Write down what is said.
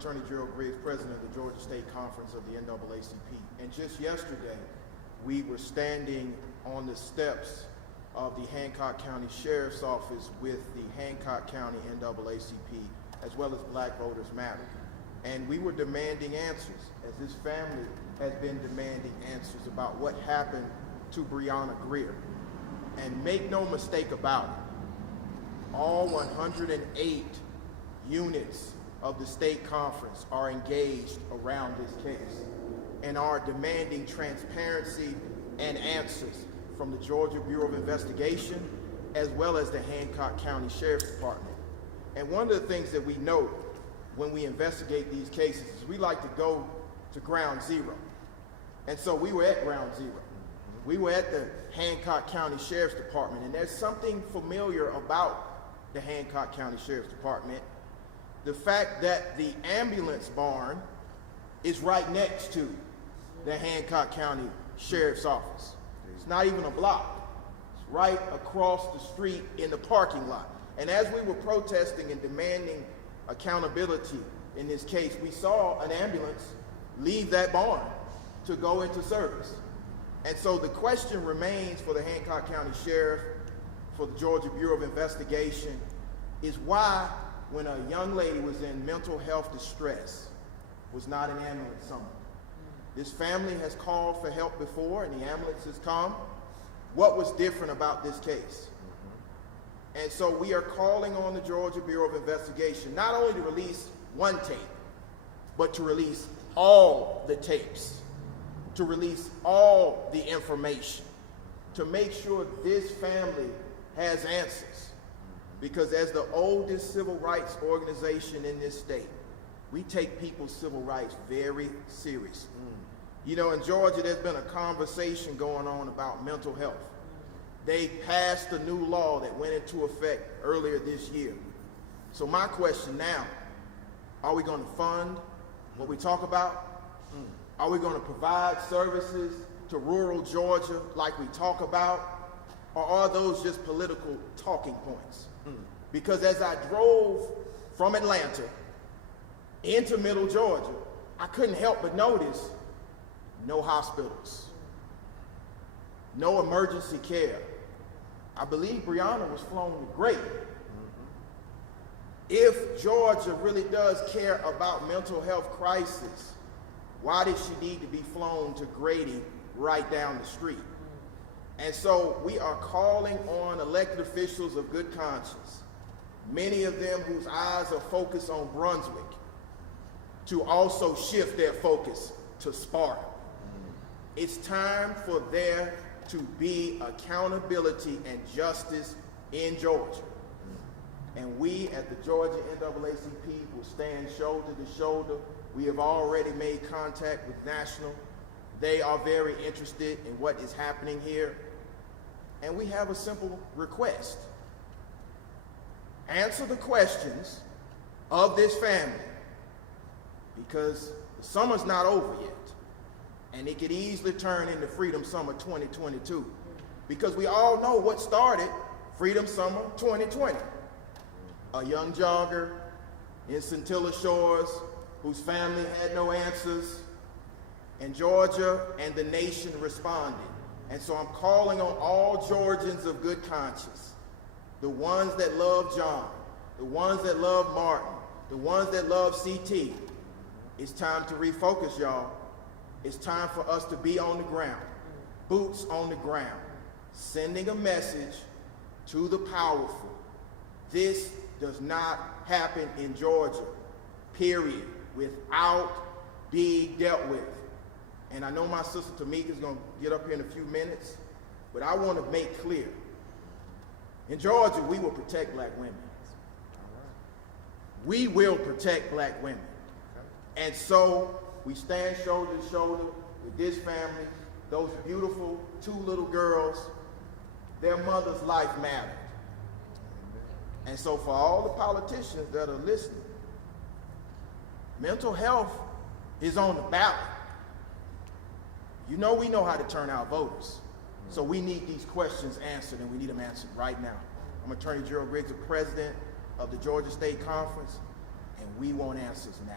Attorney Gerald Grier, President of the Georgia State Conference of the NAACP. And just yesterday, we were standing on the steps of the Hancock County Sheriff's Office with the Hancock County NAACP, as well as Black Voters Matter. And we were demanding answers, as this family has been demanding answers about what happened to Brianna Grier. And make no mistake about it, all 108 units of the state conference are engaged around this case and are demanding transparency and answers from the Georgia Bureau of Investigation as well as the Hancock County Sheriff's Department. And one of the things that we note when we investigate these cases is we like to go to ground zero. And so we were at ground zero. We were at the Hancock County Sheriff's Department, and there's something familiar about the Hancock County Sheriff's Department. The fact that the ambulance barn is right next to the Hancock County Sheriff's Office. It's not even a block. It's right across the street in the parking lot. And as we were protesting and demanding accountability in this case, we saw an ambulance leave that barn to go into service. And so the question remains for the Hancock County Sheriff, for the Georgia Bureau of Investigation, is why, when a young lady was in mental health distress, was not an ambulance summoned. This family has called for help before and the ambulance has come. What was different about this case? And so we are calling on the Georgia Bureau of Investigation not only to release one tape, but to release all the tapes, to release all the information, to make sure this family has answers. Because as the oldest civil rights organization in this state, we take people's civil rights very seriously. You know, in Georgia, there's been a conversation going on about mental health. They passed a new law that went into effect earlier this year. So my question now, are we going to fund what we talk about? Are we going to provide services to rural Georgia like we talk about? Or are those just political talking points? Because as I drove from Atlanta into Middle Georgia, I couldn't help but notice no hospitals, no emergency care. I believe Brianna was flown to Grady. If Georgia really does care about mental health crisis, why did she need to be flown to Grady right down the street? And so we are calling on elected officials of good conscience, many of them whose eyes are focused on Brunswick, to also shift their focus to Sparta. It's time for there to be accountability and justice in Georgia. And we at the Georgia NAACP will stand shoulder to shoulder. We have already made contact with National. They are very interested in what is happening here. And we have a simple request. Answer the questions of this family, because the summer's not over yet. And it could easily turn into Freedom Summer 2022, because we all know what started Freedom Summer 2020. A young jogger in Scintilla Shores whose family had no answers, and Georgia and the nation responded. And so I'm calling on all Georgians of good conscience, the ones that love John, the ones that love Martin, the ones that love CT. It's time to refocus, y'all. It's time for us to be on the ground, boots on the ground, sending a message to the powerful. This does not happen in Georgia, period, without being dealt with. And I know my sister Tamika is going to get up here in a few minutes, but I want to make clear, in Georgia, we will protect black women. We will protect black women. And so we stand shoulder to shoulder with this family, those beautiful two little girls. Their mother's life mattered. And so for all the politicians that are listening, mental health is on the ballot. You know, we know how to turn out voters. So we need these questions answered, and we need them answered right now. I'm Attorney Gerald Grier, the president of the Georgia State Conference, and we want answers now.